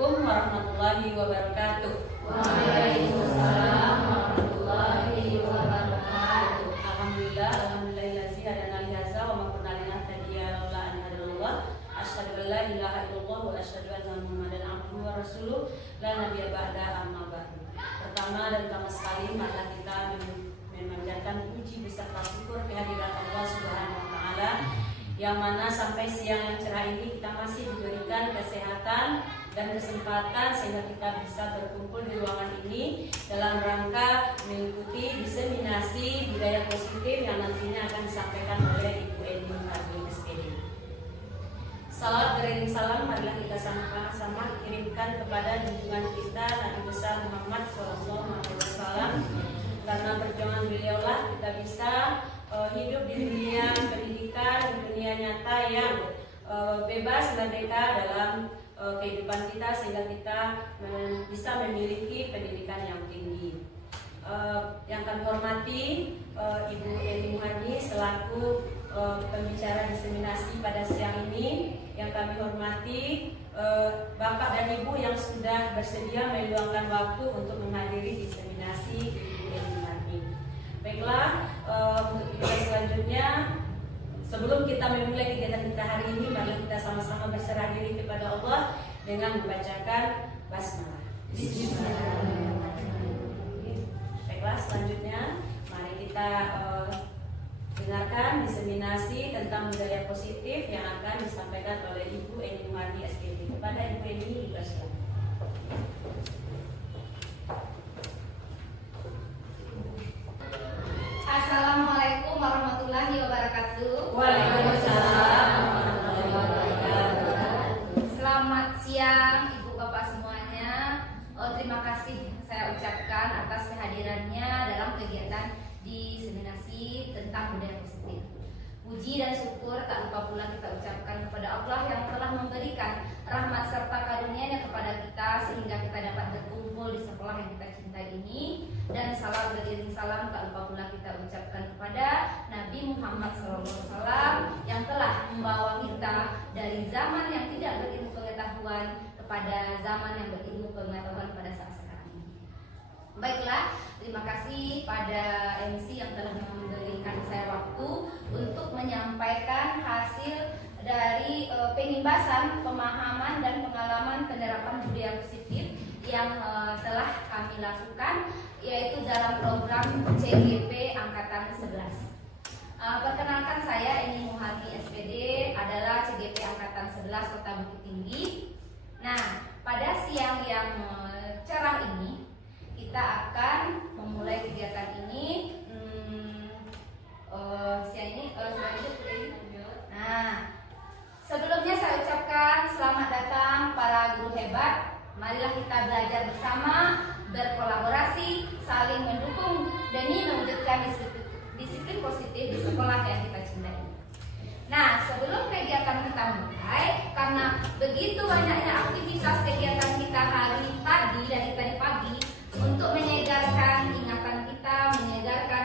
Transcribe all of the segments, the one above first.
Assalamualaikum warahmatullahi wabarakatuh. Waalaikumsalam warahmatullahi wabarakatuh. Alhamdulillahillazi hadana li hadza wa ma kunna linahtadiya laula an hadallah. Asyhadu an la ilaha illallah wa asyhadu anna Muhammadan abduhu wa rasuluh la nabiyya ba'da amma ba'du. Pertama dan utama sekali marilah kita memanjatkan puji beserta syukur kehadirat Allah Subhanahu wa taala yang mana sampai siang yang cerah ini kita masih diberikan kesehatan dan kesempatan sehingga kita bisa berkumpul di ruangan ini dalam rangka mengikuti diseminasi budaya positif yang nantinya akan disampaikan oleh Ibu Eni Muharni SPD. Salam beriring salam marilah kita sama-sama kirimkan kepada junjungan kita Nabi besar Muhammad SAW, karena perjuangan beliaulah kita bisa hidup di dunia pendidikan, di dunia nyata yang bebas merdeka dalam kehidupan kita sehingga kita bisa memiliki pendidikan yang tinggi. Yang kami hormati Ibu Eni Muharni selaku pembicara diseminasi pada siang ini. Yang kami hormati Bapak dan Ibu yang sudah bersedia meluangkan waktu untuk menghadiri diseminasi Ibu Eni Muharni. Baiklah, untuk kita selanjutnya, sebelum kita memulai kegiatan kita hari ini, mari kita sama-sama berserah diri kepada Allah dengan membacakan basmalah. Bismillahirrahmanirrahim. Baiklah, selanjutnya mari kita dengarkan diseminasi tentang budaya positif yang akan disampaikan oleh Ibu Eni Muharni SPD. Kepada Ibu Eni, dipersilakan. Assalamualaikum warahmatullahi wabarakatuh. Waalaikumsalam warahmatullahi wabarakatuh. Selamat siang Ibu Bapak semuanya. Terima kasih saya ucapkan atas kehadirannya dalam kegiatan diseminasi tentang budaya positif. Puji dan syukur tak lupa pula kita ucapkan kepada Allah yang telah memberikan rahmat serta karunia-Nya kepada kita sehingga kita dapat berkumpul di sekolah yang kita cintai ini. Dan salam beriring salam tak lupa pula kita ucapkan kepada Nabi Muhammad SAW yang telah membawa kita dari zaman yang tidak berilmu pengetahuan kepada zaman yang berilmu pengetahuan pada saat sekarang ini. Baiklah, terima kasih pada MC yang telah memberikan saya waktu untuk menyampaikan hasil dari pengibasan, pemahaman dan pengalaman penerapan budaya positif yang telah kami lakukan, yaitu dalam program CGP Angkatan 11. Perkenalkan, saya Eni Muharni SPD, adalah CGP Angkatan 11 Kota Bukit Tinggi. Nah, pada siang yang cerah ini kita akan memulai kegiatan ini. Siang ini Nah, sebelumnya saya ucapkan selamat datang para guru hebat. Marilah kita belajar bersama, berkolaborasi, saling mendukung demi mewujudkan disiplin positif di sekolah yang kita cintai. Nah, sebelum kegiatan kita mulai, karena begitu banyaknya aktivitas kegiatan kita hari tadi dari tadi pagi, untuk menyegarkan ingatan kita, menyegarkan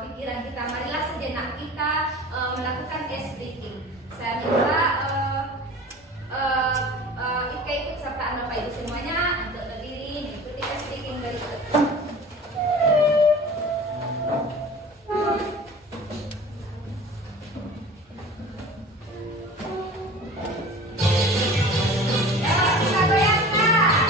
pikiran kita, marilah sejenak kita melakukan ice breathing. Saya minta ikut sertaan Bapak Ibu semuanya untuk berdiri mengikuti ice breathing berikut. Kita goyangkan.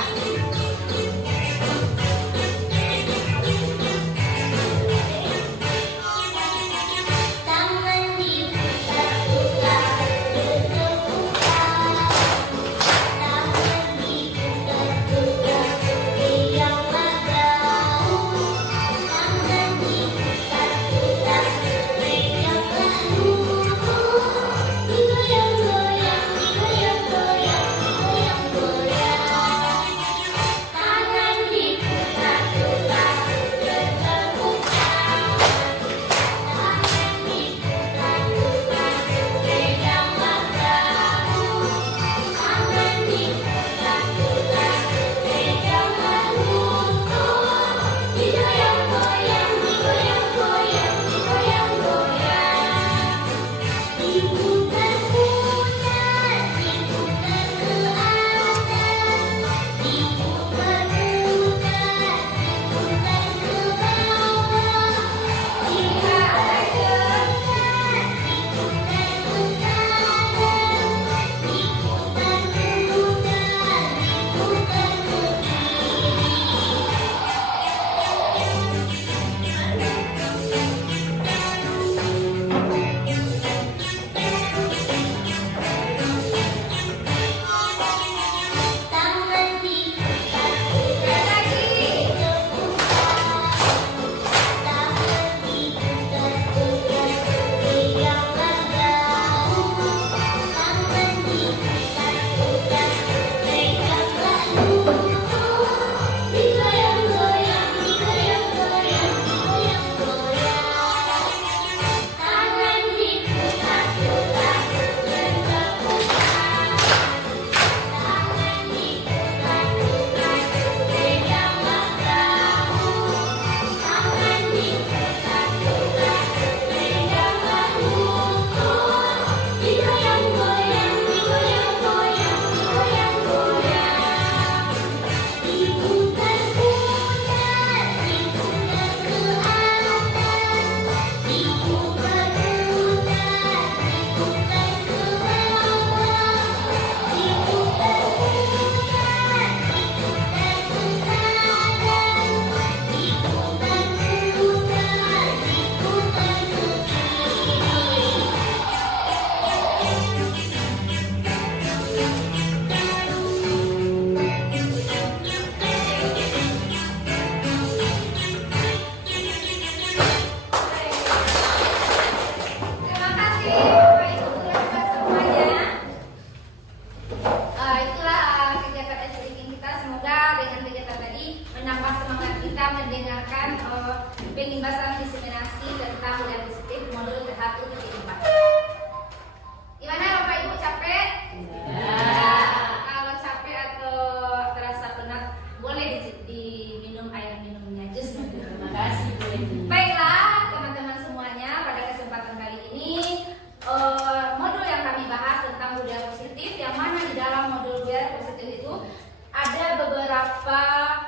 dengan pengimbasan diseminasi tentang budaya positif modul ke-1.4. Gimana Bapak Ibu, capek? Kalau capek atau terasa penat, boleh diminum air minumnya, jus. Terima kasih Bu Eni. Baiklah teman-teman semuanya, pada kesempatan kali ini modul yang kami bahas tentang budaya positif, yang mana di dalam modul budaya positif itu ada beberapa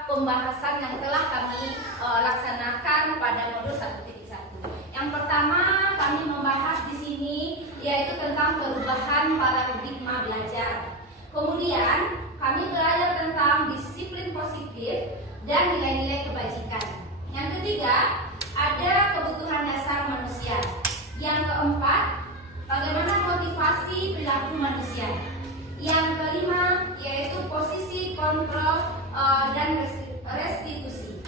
pembahasan yang telah kami laksanakan pada modul 1.1. Yang pertama kami membahas di sini yaitu tentang perubahan paradigma belajar. Kemudian kami belajar tentang disiplin positif dan nilai-nilai kebajikan. Yang ketiga, ada kebutuhan dasar manusia. Yang keempat, bagaimana motivasi perilaku manusia. Yang kelima, yaitu posisi, kontrol, dan restitusi.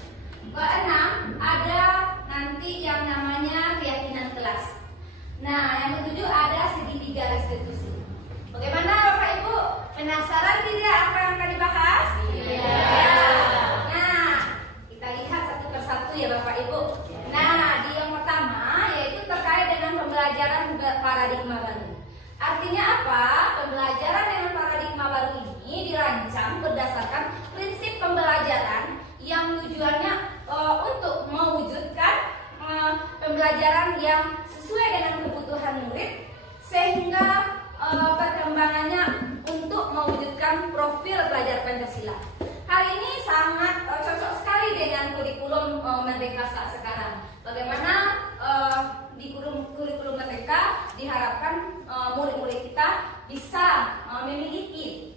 Keenam, ada nanti yang namanya keyakinan kelas. Nah, yang ketujuh ada segitiga restitusi. Bagaimana Bapak Ibu? Penasaran tidak apa yang akan dibahas? Iya. Nah, kita lihat satu persatu ya Bapak Ibu. Nah, di yang pertama yaitu terkait dengan pembelajaran paradigma baru. Artinya apa? Pembelajaran dengan paradigma baru ini dirancang berdasarkan prinsip pembelajaran yang tujuannya untuk mewujudkan pembelajaran yang sesuai dengan kebutuhan murid, sehingga perkembangannya untuk mewujudkan profil pelajar Pancasila. Hal ini sangat cocok sekali dengan kurikulum Merdeka saat sekarang. Bagaimana di kurikulum Merdeka diharapkan murid-murid kita bisa memiliki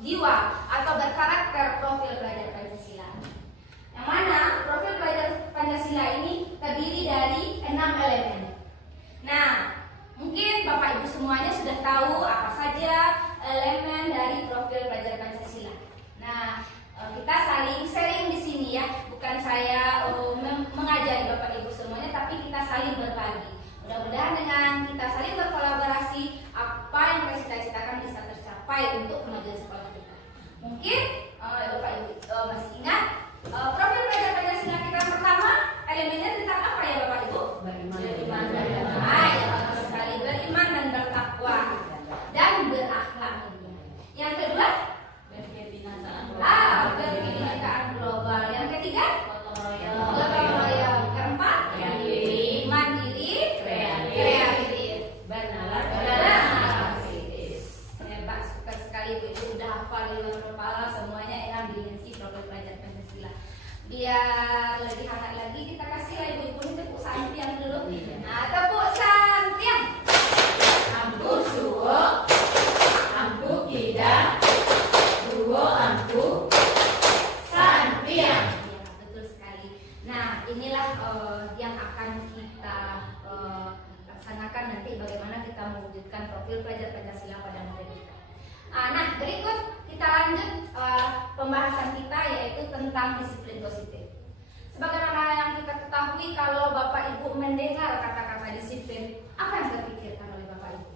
jiwa atau berkarakter profil pelajar Pancasila. Yang mana profil pelajar Pancasila ini terdiri dari 6 elemen. Nah, mungkin Bapak Ibu semuanya sudah tahu apa saja elemen dari profil pelajar Pancasila. Nah, kita saling sharing di sini ya, bukan saya mengajari Bapak Ibu semuanya, tapi kita saling berbagi. Mudah-mudahan dengan kita saling berkolaborasi, apa yang kita cita-citakan bisa tercapai untuk kemajuan sekolah kita. Mungkin Bapak Ibu masih ingat profil pelajar Pancasila kita pertama, elemennya tentang apa ya Bapak Ibu? Beriman dan Ya, bagus sekali, beriman dan bertakwa dan berakhlak. Yang kedua, berkebinekaan global. Yang ketiga, gotong royong. Keempat, mandiri, kreatif, bernalarsis. Hebat sekali Bu, Ibu sudah hafal di luar kepala semuanya 6 dimensi profil pelajar Pancasila. Biar lebih hangat lagi, kita kasih lah Ibu-ibu ini tepuk santiang dulu. Nah, tepuk santiang. Ampu suwo, ampu kida, suwo ampu, santiang. Ya, betul sekali. Nah, inilah yang akan kita laksanakan nanti, bagaimana kita mewujudkan profil pelajar Pancasila pada murid kita. Nah, berikut kita lanjut pembahasan kita yaitu tentang disiplin positif. Sebagaimana yang kita ketahui, kalau Bapak Ibu mendengar kata-kata disiplin, apa yang terpikirkan oleh Bapak Ibu?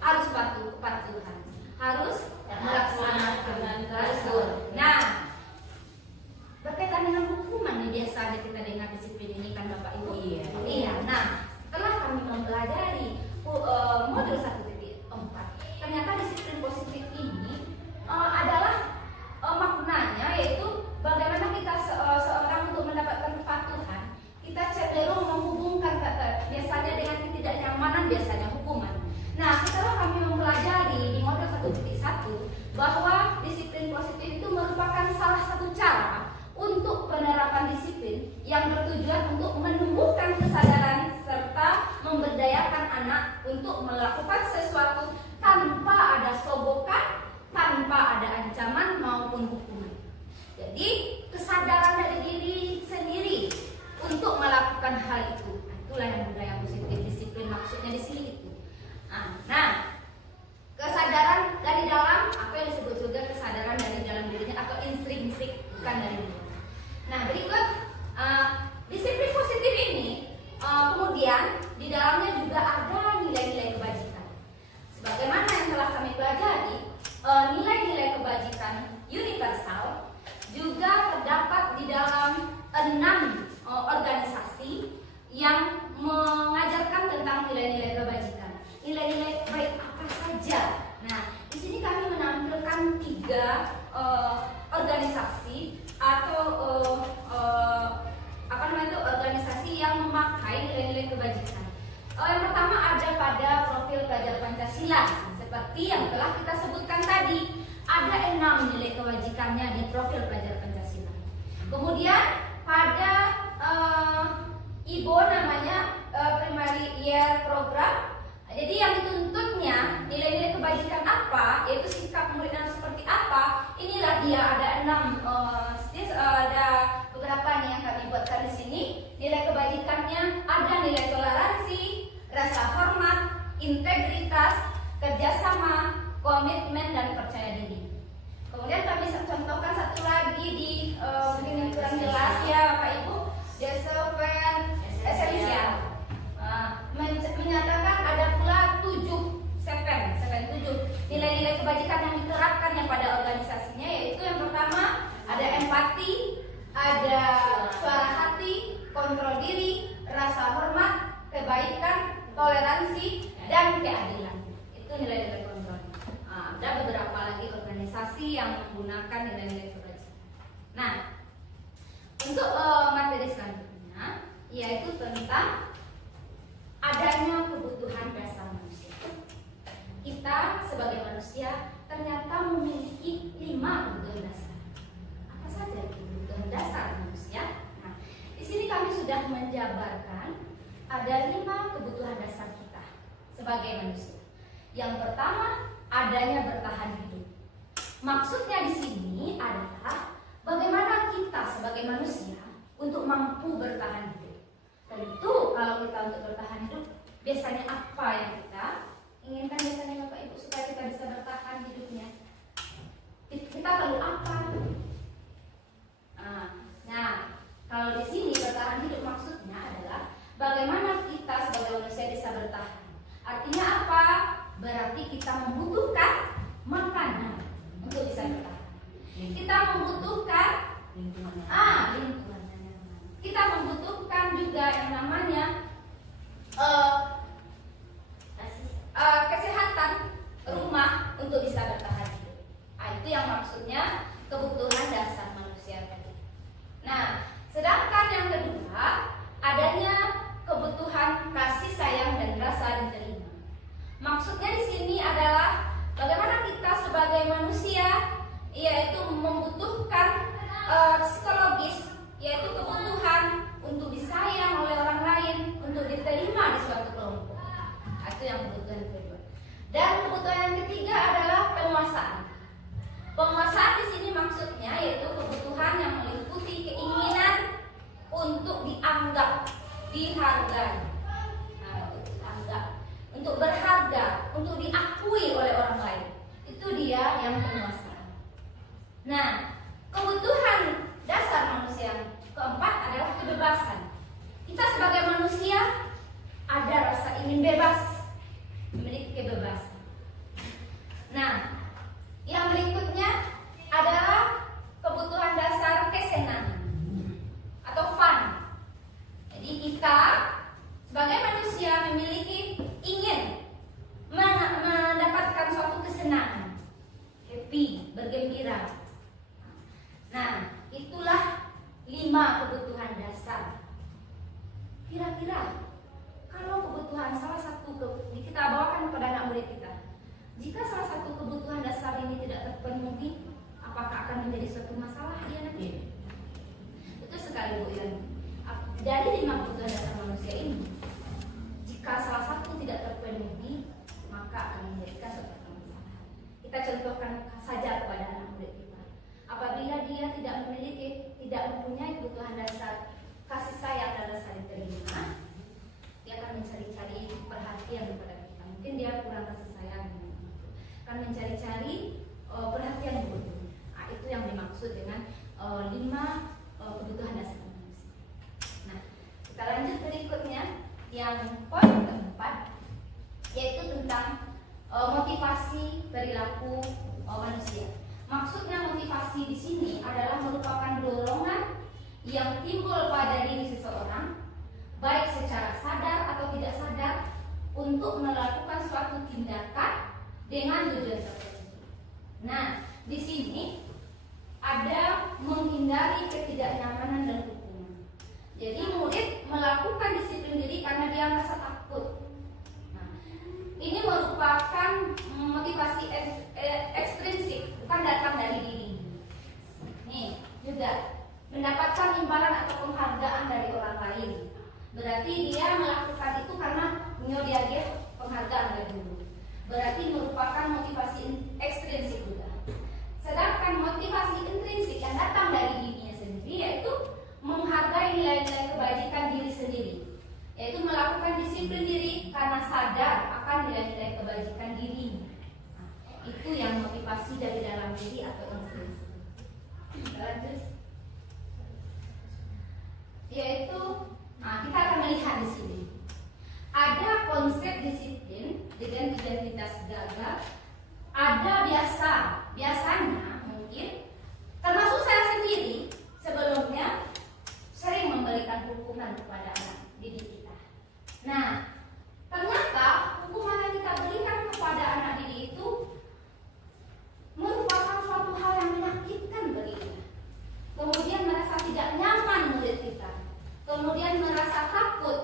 Harus patuh, kepatuhan, harus melaksanakan betul. Nah, berkaitan dengan hukuman nih, biasanya kita dengar disiplin ini kan Bapak Ibu. Iya. Nah, setelah kami mempelajari modul 1.4, ternyata disiplin positif ini adalah maknanya yaitu bagaimana kita seorang untuk mendapatkan kepatuhan, kita cenderung menghubungkan biasanya dengan ketidaknyamanan, biasanya hukuman. Nah, setelah kami mempelajari di modul 1.1 bahwa disiplin positif itu merupakan salah satu cara untuk penerapan disiplin yang bertujuan untuk menumbuhkan kesadaran serta memberdayakan anak untuk melakukan sesuatu tanpa ada sogokan, tanpa ada ancaman maupun hukuman. Jadi kesadaran dari diri sendiri untuk melakukan hal itu, itulah yang budaya positif disiplin maksudnya di sini itu. Nah, kesadaran dari dalam, apa yang disebut juga kesadaran dari dalam dirinya atau intrinsik, bukan dari luar. Nah, berikut disiplin positif ini kemudian di dalamnya juga ada nilai-nilai kebajikan. Sebagaimana yang telah kami pelajari, nilai-nilai kebajikan universal juga terdapat seperti yang telah kita sebutkan tadi. Ada 6 nilai kewajibannya di profil pelajar Pancasila. Kemudian pada IBO namanya Primary Year Program. Jadi yang dituntutnya nilai-nilai kebajikan apa, yaitu sikap murid yang seperti apa. Inilah dia ada 6 ada beberapa nih yang kami buatkan di sini. Nilai kebajikannya ada nilai toleransi, rasa hormat, integritas, kerjasama, komitmen, dan percaya diri. Kemudian kami contohkan satu lagi di mungkin yang kurang jelas ya Bapak Ibu, desain esensial. Menyatakan ada pula 7 nilai-nilai kebajikan yang diterapkannya pada organisasinya, yaitu yang pertama ada empati, ada suara hati, kontrol diri, rasa hormat, kebaikan, toleransi, dan keadilan. Itu nilai-nilai kontrol. Ada beberapa lagi organisasi yang menggunakan nilai-nilai kebajikan. Nah, untuk materi selanjutnya yaitu tentang adanya kebutuhan dasar manusia. Kita sebagai manusia ternyata memiliki 5 kebutuhan dasar. Apa saja kebutuhan dasar manusia? Nah, di sini kami sudah menjabarkan ada 5 kebutuhan dasar kita sebagai manusia. Yang pertama, adanya bertahan hidup. Maksudnya di sini adalah bagaimana kita sebagai manusia untuk mampu bertahan hidup. Tentu kalau kita untuk bertahan hidup, biasanya apa yang kita inginkan biasanya Bapak Ibu supaya kita bisa bertahan hidupnya? Kita perlu apa? Nah, kalau di sini bertahan hidup maksudnya adalah bagaimana kita sebagai manusia bisa bertahan. Artinya apa? Berarti kita membutuhkan makanan untuk bisa bertahan. Kita membutuhkan lingkungan. Kita membutuhkan juga yang namanya kesehatan rumah untuk bisa bertahan hidup. Itu yang maksudnya kebutuhan dasar manusia tadi. Nah, sedangkan yang kedua adanya kebutuhan kasih sayang dan rasa diterima. Maksudnya di sini adalah bagaimana kita sebagai manusia yaitu membutuhkan psikologis, yaitu kebutuhan untuk disayang oleh orang lain, untuk diterima di suatu kelompok. Itu yang kebutuhan kedua. Dan kebutuhan yang ketiga adalah penguasaan. Penguasaan di sini maksudnya yaitu kebutuhan yang meliputi keinginan untuk dianggap, dihargai, untuk berharga, untuk diakui oleh orang lain. Itu dia yang penguasaan. Nah, kebutuhan dasar manusia keempat adalah kebebasan. Kita sebagai manusia ada rasa ingin bebas, memiliki kebebasan. Nah, yang berikutnya adalah kebutuhan dasar kesenangan atau fun. Jadi kita sebagai manusia memiliki ingin mendapatkan suatu kesenangan, happy, bergembira. Nah, itulah 5 kebutuhan dasar. Kira-kira kalau kebutuhan salah satu kita bawakan kepada anak murid kita, jika salah satu kebutuhan dasar ini tidak terpenuhi, apakah akan menjadi suatu masalah dia nanti? Betul sekali Bu Ian. Dari 5 kebutuhan dasar manusia ini, jika salah satu tidak terpenuhi, maka akan menjadikan suatu masalah. Kita contohkan saja kepada anak murid kita. Apabila dia tidak mempunyai kebutuhan dasar kasih sayang dan rasa diterima, dia akan mencari-cari perhatian kepada kita. Mungkin dia kurang kasih sayang, akan mencari-cari perhatian berikutnya. Itu yang dimaksud dengan 5 kebutuhan dasar manusia. Nah, kita lanjut berikutnya yang poin keempat, yaitu tentang motivasi perilaku manusia. Maksudnya motivasi di sini adalah merupakan dorongan yang timbul pada diri seseorang, baik secara sadar atau tidak sadar, untuk melakukan suatu tindakan dengan tujuan tertentu. Nah, di sini ada menghindari ketidaknyamanan dan hukuman. Jadi murid melakukan disiplin diri karena dia merasa takut. Nah, ini merupakan motivasi Berarti dia melakukan itu karena dia penghargaan dari dulu. Berarti merupakan motivasi ekstrinsik juga. Sedangkan motivasi intrinsik yang datang dari dirinya sendiri yaitu menghargai nilai-nilai kebajikan diri sendiri, yaitu melakukan disiplin diri karena sadar akan nilai-nilai kebajikan diri. Nah, itu yang motivasi dari dalam diri atau intrinsik. Lanjut. Yaitu, kita akan melihat di sini ada konsep disiplin dengan identitas gagah. Ada biasanya mungkin termasuk saya sendiri sebelumnya sering memberikan hukuman kepada anak didik kita. Nah, ternyata hukuman yang kita berikan kepada anak didik itu merupakan suatu hal yang menyakitkan bagi kita. Kemudian merasa tidak nyaman murid kita, kemudian merasa takut,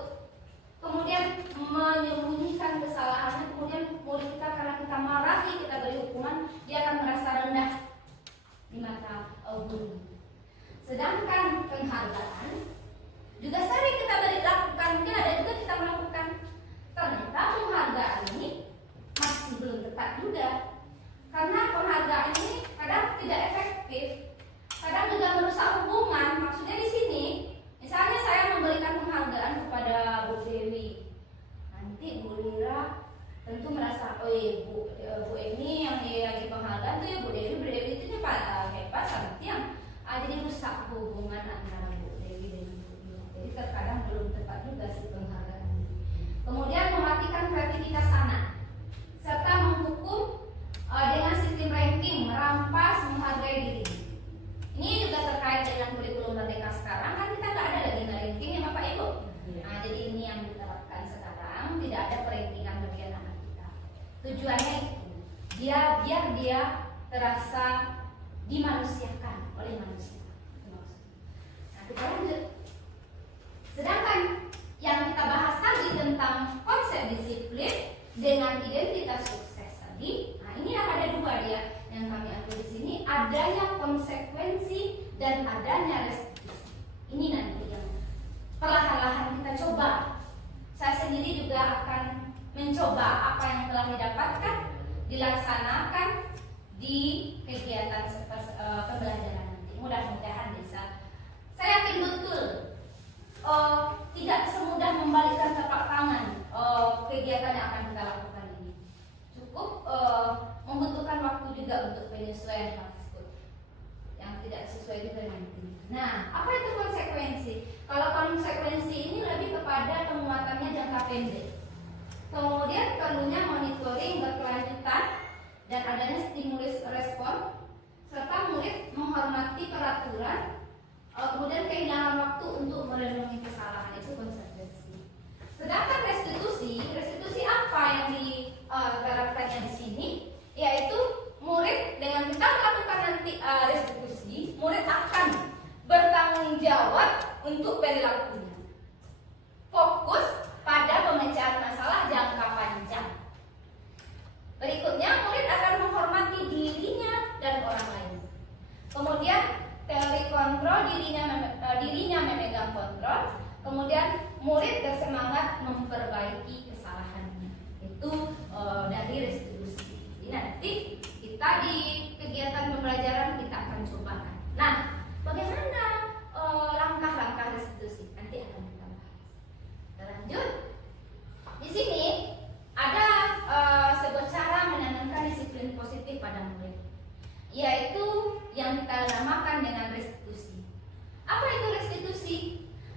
kemudian menyembunyikan kesalahannya, kemudian murid kita karena kita marahi, kita beri hukuman, dia akan merasa rendah di mata guru. Sedangkan penghargaan juga sering kita lakukan, mungkin ada juga kita melakukan. Ternyata penghargaan ini masih belum tepat juga, karena penghargaan ini kadang tidak efektif, kadang juga merusak hubungan. Maksudnya di sini, misalnya saya memberikan penghargaan kepada Bu Dewi, nanti Bu Lira tentu merasa, oh iya Bu Emi yang lagi penghargaan tuh ya Bu Dewi itu hebat sangat yang jadi rusak hubungan antara Bu Dewi dengan Bu Lira. Jadi terkadang belum tepat juga si penghargaan. Kemudian mematikan kreativitas anak serta menghukum dengan sistem ranking, merampas menghargai diri. Ini juga terkait dengan kurikulum Merdeka sekarang, kan kita nggak ada lagi ranking ya Bapak Ibu. Nah, jadi ini yang diterapkan sekarang, tidak ada perankingan bagi anak kita. Tujuannya itu biar dia terasa dimanusiakan oleh manusia. Nah, kita lanjut. Sedangkan yang kita bahas tadi tentang konsep disiplin dengan identitas sukses tadi, nah ini ada dua dia yang kami ambil di sini, adanya konsekuensi dan adanya restitusi. Ini nanti yang perlahan-lahan kita coba. Saya sendiri juga akan mencoba apa yang telah didapatkan dilaksanakan di kegiatan pembelajaran nanti. Mudah-mudahan bisa. Saya yakin betul tidak semudah membalikkan telapak tangan kegiatan yang akan kita lakukan ini. Cukup membutuhkan waktu juga untuk penyesuaian tersebut yang tidak sesuai dengan ini. Nah, apa itu konsekuensi? Kalau konsekuensi ini lebih kepada penguatannya jangka pendek. Kemudian perlunya monitoring berkelanjutan dan adanya stimulus respon, serta murid menghormati peraturan, kemudian kehilangan waktu untuk merenungi kesalahan, itu konsekuensi. Sedangkan restitusi apa yang diharapkannya di sini, yaitu murid dengan kita melakukan nanti restitusi, murid akan bertanggung jawab untuk perilakunya. Fokus pada pemecahan masalah jangka panjang. Berikutnya, murid akan menghormati dirinya dan orang lain. Kemudian teori kontrol, dirinya memegang kontrol. Kemudian murid bersemangat memperbaiki kesalahannya. Itu dari restitusi. Jadi nanti kita di kegiatan pembelajaran kita akan cobakan. Nah, bagaimana langkah-langkah restitusi? Nanti akan kita bahas. Lanjut. Di sini ada sebuah cara menanamkan disiplin positif pada murid, yaitu yang kita namakan dengan restitusi. Apa itu restitusi?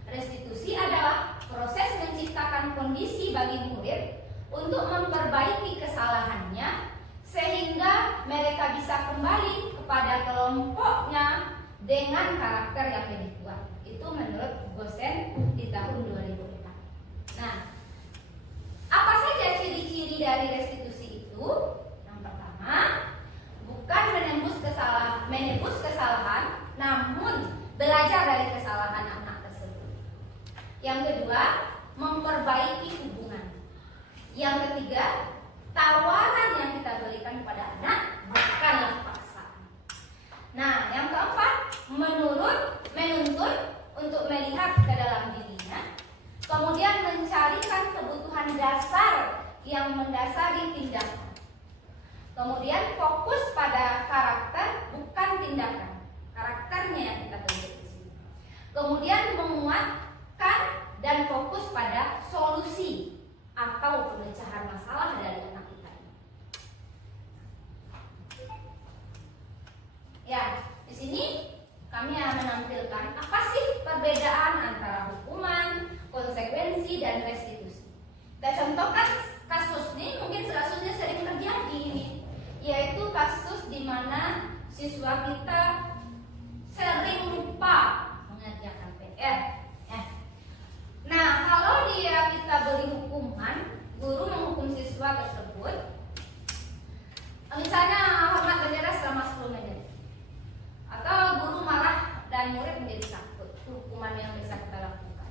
Restitusi adalah proses menciptakan kondisi bagi murid untuk memperbaiki kesalahannya sehingga mereka bisa kembali kepada kelompoknya dengan karakter yang lebih kuat. Itu menurut Gosen di tahun 2004. Nah, apa saja ciri-ciri dari restitusi itu? Yang pertama, bukan menebus kesalahan, namun belajar dari kesalahan anak tersebut. Yang kedua, memperbaiki hubungan. Yang ketiga, tawaran yang kita berikan kepada anak bukanlah paksaan. Nah, yang keempat, menuntut untuk melihat ke dalam dirinya. Kemudian pemahaman dasar yang mendasari tindakan. Kemudian fokus pada karakter bukan tindakan. Karakternya yang kita tuntut di sini. Kemudian menguatkan dan fokus pada solusi atau pemecahan masalah dari anak kita ini. Ya, di sini kami akan menampilkan apa sih perbedaan antara hukuman, konsekuensi, dan restitusi. Kita contohkan kasus ini, mungkin kasusnya sering terjadi ini, yaitu kasus di mana siswa kita sering lupa mengerjakan PR. Nah, kalau kita beri hukuman, guru menghukum siswa tersebut, misalnya hormat bendera selama 10 menit, atau guru marah dan murid menjadi takut, itu hukuman yang bisa kita lakukan.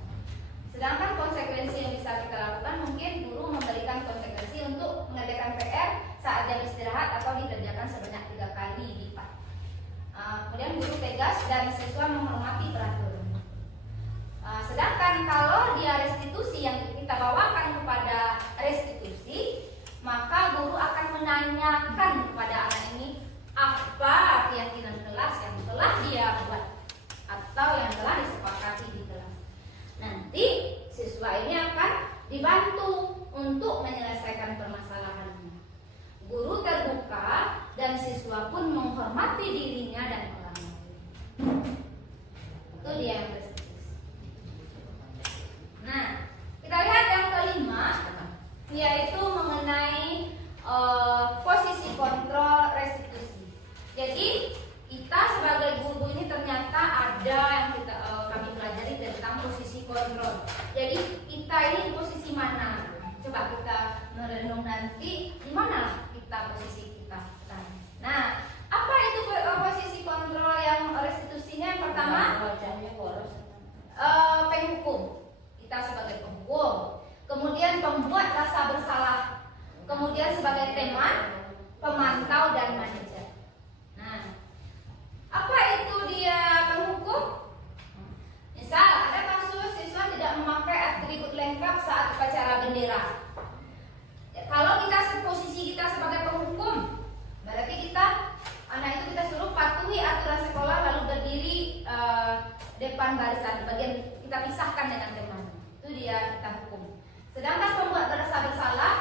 Sedangkan konsekuensi yang bisa kita lakukan, mungkin guru memberikan konsekuensi untuk mengerjakan PR saat jam istirahat atau dikerjakan sebanyak 3 kali lipat. Kemudian guru tegas dan siswa menghormati peraturan. Sedangkan kalau dia restitusi, yang kita bawakan kepada restitusi, maka guru akan menanyakan kepada anak ini apa keyakinan kelas yang telah dia buat atau yang telah disepakati di kelas. Nanti siswa ini akan dibantu untuk menyelesaikan permasalahannya. Guru terbuka dan siswa pun menghormati dirinya dan orang lain. Itu dia yang restitusi. Nah, kita lihat yang kelima, yaitu mengenai posisi kontrol restitusi. Jadi kita sebagai guru ini ternyata ada yang kami pelajari tentang posisi kontrol. Jadi kita ini posisi mana? Coba kita merenung nanti di mana kita posisi kita. Nah, apa itu posisi kontrol yang restitusinya? Yang pertama, penghukum. Kita sebagai penghukum. Kemudian pembuat rasa bersalah. Kemudian sebagai teman, pemantau, dan manajer. Nah, apa itu dia penghukum? Misal ada kasus siswa tidak memakai atribut lengkap saat upacara bendera. Kalau kita posisi kita sebagai penghukum, berarti anak itu kita suruh patuhi aturan sekolah lalu berdiri depan barisan, bagian kita pisahkan dengan teman. Itu dia kita hukum. Sedangkan pembuat rasa bersalah,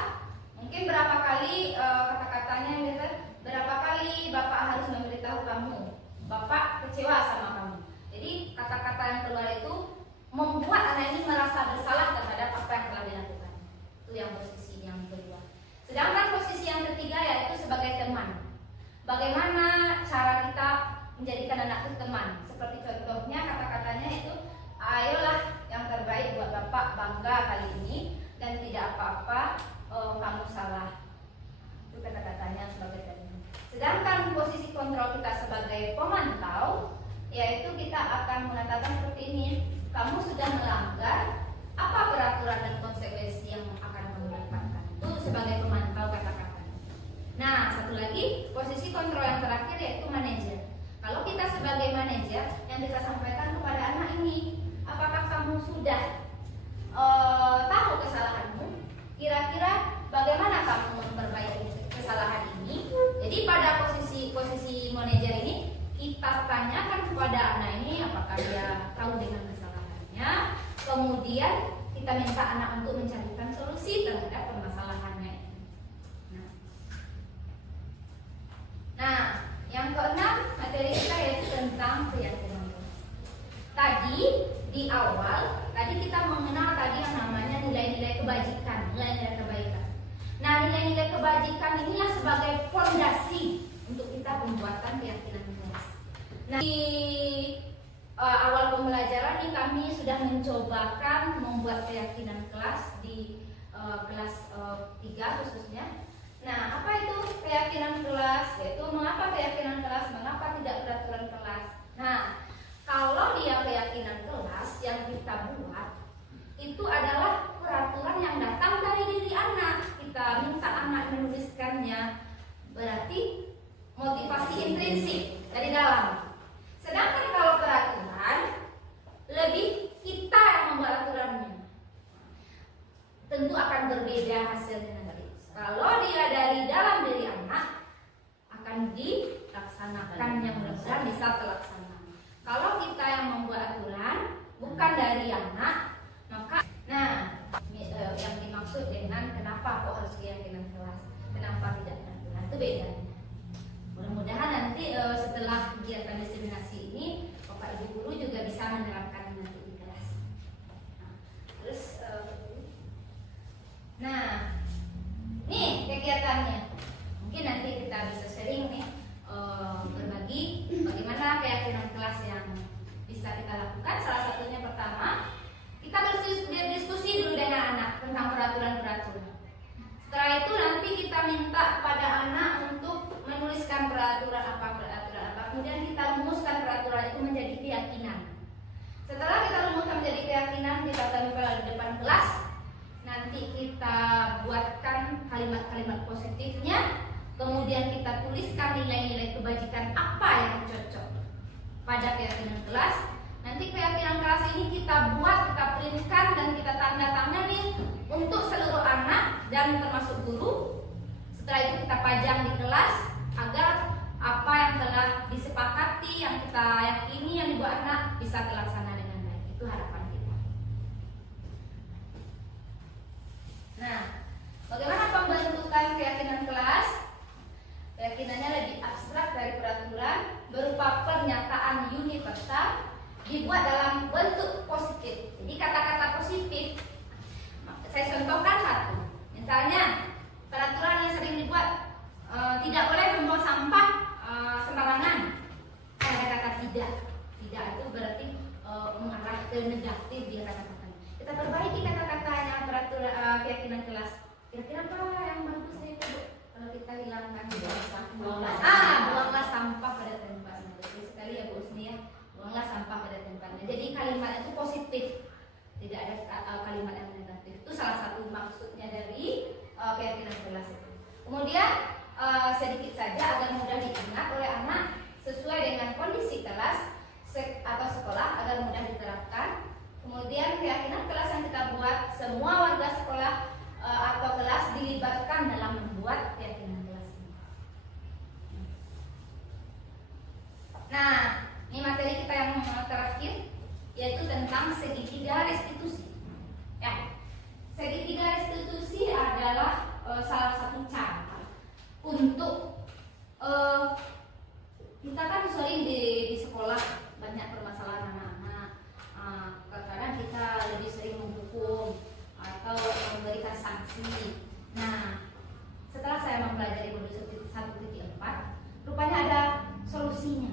mungkin berapa kali kata-katanya gitu, berapa kali bapak harus memberitahu kamu, bapak kecewa sama kamu. Jadi kata-kata yang keluar itu membuat anak ini merasa bersalah terhadap apa yang telah dilakukan. Itu yang posisi yang kedua. Sedangkan posisi yang ketiga yaitu sebagai teman. Bagaimana cara kita menjadikan anak itu teman? Seperti contohnya kata-katanya itu, ayolah yang terbaik buat bapak, bangga kali ini, dan tidak apa-apa, kamu salah. Itu kata-katanya sebagai teman. Sedangkan posisi kontrol kita sebagai pemantau, yaitu kita akan mengatakan seperti ini, kamu sudah melanggar, apa peraturan dan konsekuensi yang akan kamu dapatkan. Itu sebagai pemantau kata-katanya. Nah, satu lagi posisi kontrol yang terakhir yaitu manajer. Kalau kita sebagai manajer, yang kita sampaikan kepada anak ini, apakah kamu sudah tahu kesalahanmu? Kira-kira bagaimana kamu memperbaiki kesalahan ini? Jadi pada posisi manajer ini, kita tanyakan kepada anak ini apakah dia tahu dengan kesalahannya. Kemudian kita minta anak untuk mencarikan solusi terhadap permasalahannya. Nah, yang keenam materi kita yaitu tentang keyakinan. Tadi di awal, kita mengenal tadi yang namanya nilai-nilai kebajikan, nilai-nilai kebaikan. Nah, nilai-nilai kebajikan inilah sebagai fondasi untuk kita pembuatan keyakinan kelas. Nah, di awal pembelajaran ini kami sudah mencobakan membuat keyakinan kelas di kelas 3 khususnya. Nah, apa itu keyakinan kelas? Yaitu mengapa keyakinan kelas, mengapa tidak peraturan kelas. Nah, kalau dia keyakinan kelas yang kita buat, itu adalah peraturan yang datang dari diri anak. Kita minta anak menuliskannya, berarti motivasi intrinsik dari dalam. Sedangkan kalau peraturan, lebih kita yang membuat aturannya. tentu akan berbeda hasilnya nanti. Kalau dia dari dalam diri anak akan dilaksanakan, yang mudah-mudahan bisa terlaksana. Kalau kita yang membuat aturan bukan dari anak, maka yang dimaksud dengan kenapa kok harus keyakinan kelas, kenapa tidak aturan, itu beda. Mudah-mudahan nanti setelah kegiatan diseminasi ini Bapak Ibu guru juga bisa menerapkan nanti di kelas. Nih kegiatannya. Mungkin nanti kita bisa sharing nih, berbagi bagaimana keyakinan kelas yang bisa kita lakukan. Salah satunya pertama, kita berdiskusi dulu dengan anak tentang peraturan-peraturan. Setelah itu nanti kita minta pada anak untuk menuliskan peraturan apa. Kemudian kita rumuskan peraturan itu menjadi keyakinan. Setelah kita rumuskan menjadi keyakinan, kita tempel di depan kelas. Nanti kita buatkan kalimat-kalimat positifnya. Kemudian kita tuliskan nilai-nilai kebajikan apa yang cocok pada keyakinan kelas. Nanti keyakinan kelas ini kita buat, kita printkan dan kita tanda tangani untuk seluruh anak dan termasuk guru. Setelah itu kita pajang di kelas agar apa yang telah disepakati, yang kita yakini, yang dibuat anak bisa terlaksana dengan baik. Itu harapan kita. Nah, bagaimana pembentukan keyakinan kelas? Keyakinannya lebih abstrak dari peraturan, berupa pernyataan universal, dibuat dalam bentuk positif. Jadi kata-kata positif, saya contohkan satu. Misalnya peraturan yang sering dibuat, tidak boleh membuang sampah sembarangan. Ada kata tidak itu berarti mengarah ke negatif dia kata-katanya. Kita perbaiki kata-katanya peraturan keyakinan kelas. Kira-kira apa yang bagus itu Bu? Kalau kita hilangkan buanglah sampah pada tempatnya. Betul sekali ya Bu Usni ya. Buanglah sampah pada tempatnya. Jadi kalimat itu positif, tidak ada kalimat yang negatif. Itu salah satu maksudnya dari keyakinan kelas itu. Kemudian sedikit saja agar mudah diingat oleh anak sesuai dengan kondisi kelas atau sekolah agar mudah diterapkan. Kemudian keyakinan kelas yang kita buat, semua warga sekolah atau kelas dilibatkan dalam membuat keyakinan kelas ini. Nah, ini materi kita yang terakhir, yaitu tentang segitiga restitusi. Ya, segitiga restitusi adalah salah satu cara untuk kita kan sering di sekolah banyak permasalahan anak-anak. Kadang kita lebih sering menghukum atau memberikan sanksi. Nah, setelah saya mempelajari modul 1.4, rupanya ada solusinya.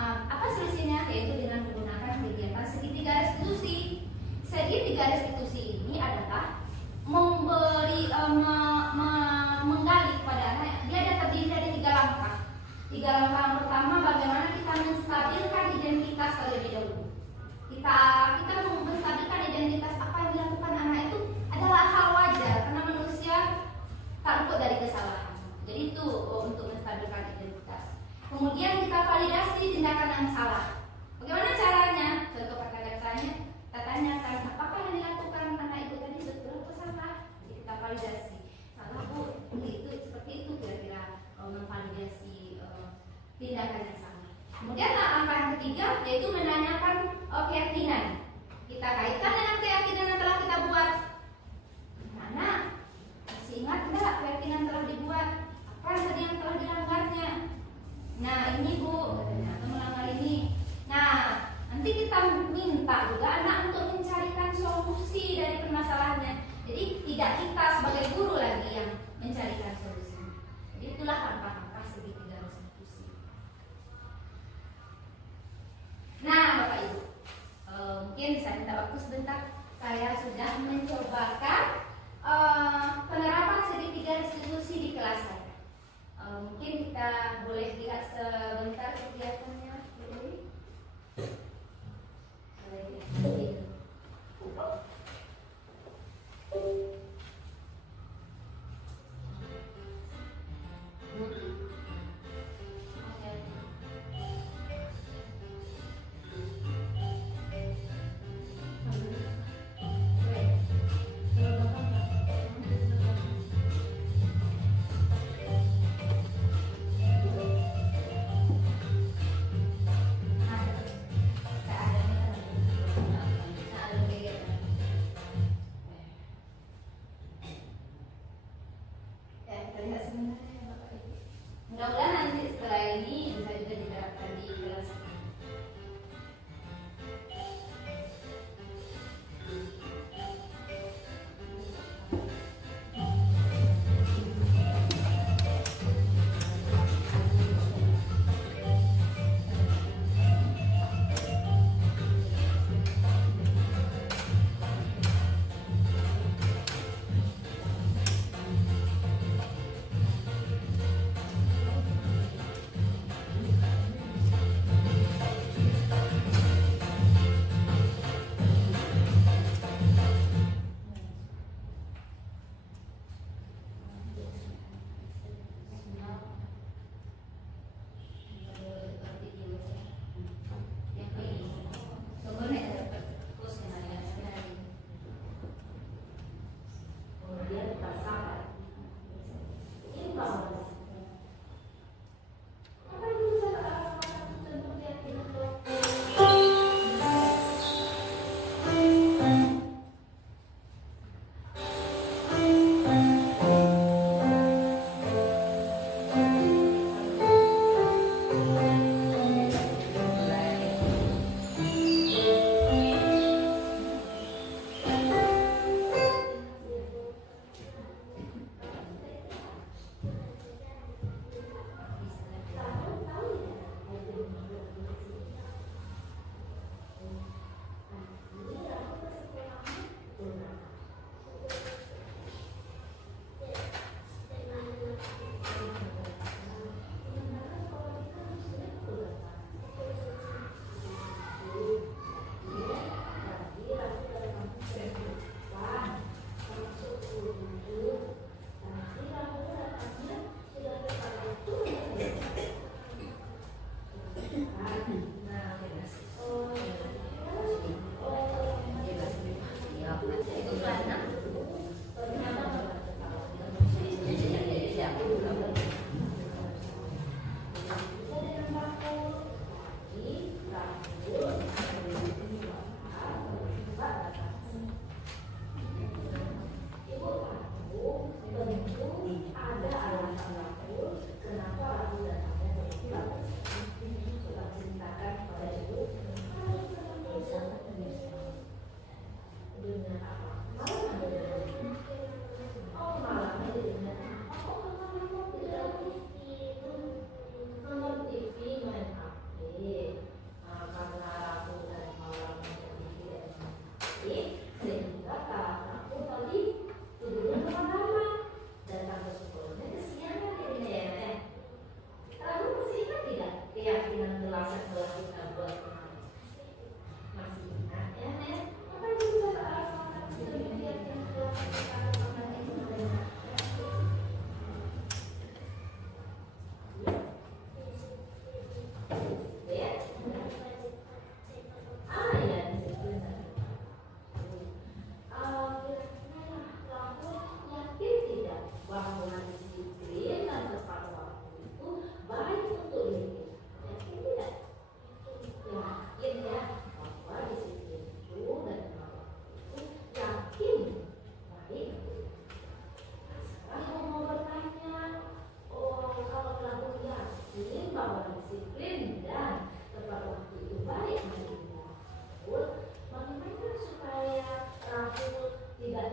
Apa solusinya? Yaitu dengan menggunakan kegiatan segitiga restitusi. Segitiga restitusi ini adalah menggali kepada anak. Dia ada terdiri dari 3 langkah. 3 langkah yang pertama, bagaimana kita menstabilkan identitas terlebih dahulu. Kita menstabilkan identitas. Apa yang dilakukan anak itu adalah hal wajar karena manusia tak luput dari kesalahan. Jadi itu untuk menstabilkan identitas. Kemudian kita validasi tindakan yang salah. Bagaimana caranya? Contoh kata-katanya, kita tanyakan apakah yang dilakukan anak itu tadi betul atau salah. Jadi kita validasi. Salah Bu, itu seperti itu kira-kira memvalidasi tindakan yang salah. Kemudian langkah yang ketiga yaitu menanyakan keyakinan. Kita kaitkan dengan keyakinan yang telah kita buat. Mana? Masih ingat enggak keyakinan telah dibuat? Apa tadi yang telah dilanggarnya? Nah ini Bu, atau melanggar ini. Nah nanti kita minta juga anak untuk mencarikan solusi dari permasalahannya. Jadi tidak kita sebagai guru lagi yang mencarikan solusi. Jadi itulah langkah-langkah segitiga restitusi. Nah Bapak Ibu, mungkin saya minta waktu sebentar. Saya sudah mencobakan penerapan segitiga restitusi di kelas saya. Mungkin kita boleh lihat sebentar kegiatannya.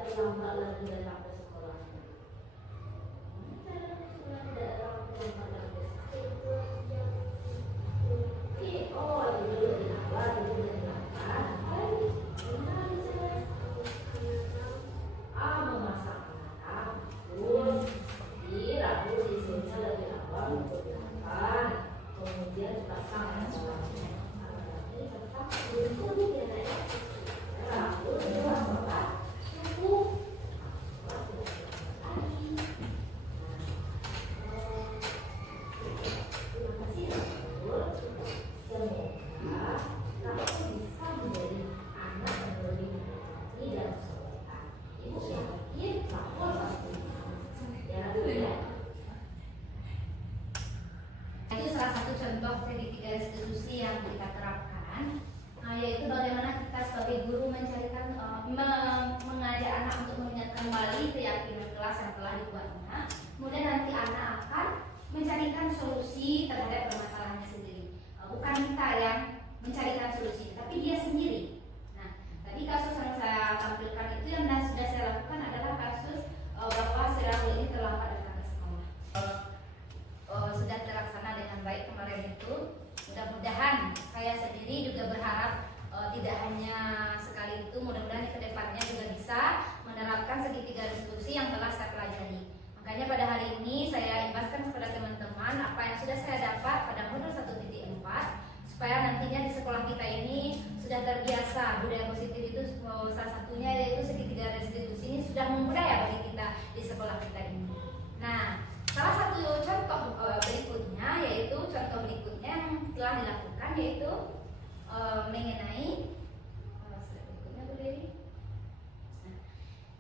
terlambat lagi datang ke sekolah. Saya sekolah tidak terlambat lagi. Oh, itu lebih awal, itu lebih lambat. Memasak anak, terus dirabu isinya lebih awal untuk dimakan, kemudian pasang sekolahnya. Itu salah satu contoh dari 3 restitusi yang kita terapkan, yaitu bagaimana kita sebagai guru mencarikan mengajak anak untuk mengingatkan kembali keyakinan kelas yang telah dibuatnya. Kemudian nanti anak akan mencarikan solusi terhadap permasalahannya sendiri. Bukan kita yang mencarikan solusi, tapi dia sendiri. Nah, tadi kasus yang saya tampilkan itu yang sudah saya lakukan adalah kasus bahwa si Rahul ini terlambat datang ke sekolah. Sudah terlaksana dengan baik kemarin itu. Mudah-mudahan saya sendiri juga berharap tidak hanya sekali itu, mudah-mudahan ke depannya juga bisa menerapkan segitiga restitusi yang telah saya pelajari. Makanya pada hari ini saya imbaskan kepada teman-teman apa yang sudah saya dapat pada modul 1.4 supaya nantinya di sekolah kita ini sudah terbiasa budaya positif itu. Salah satunya yaitu segitiga restitusi ini sudah membudaya bagi kita di sekolah kita ini. Nah, salah satu contoh berikutnya yaitu contoh berikutnya yang telah dilakukan yaitu mengenai berikutnya Bu Dewi.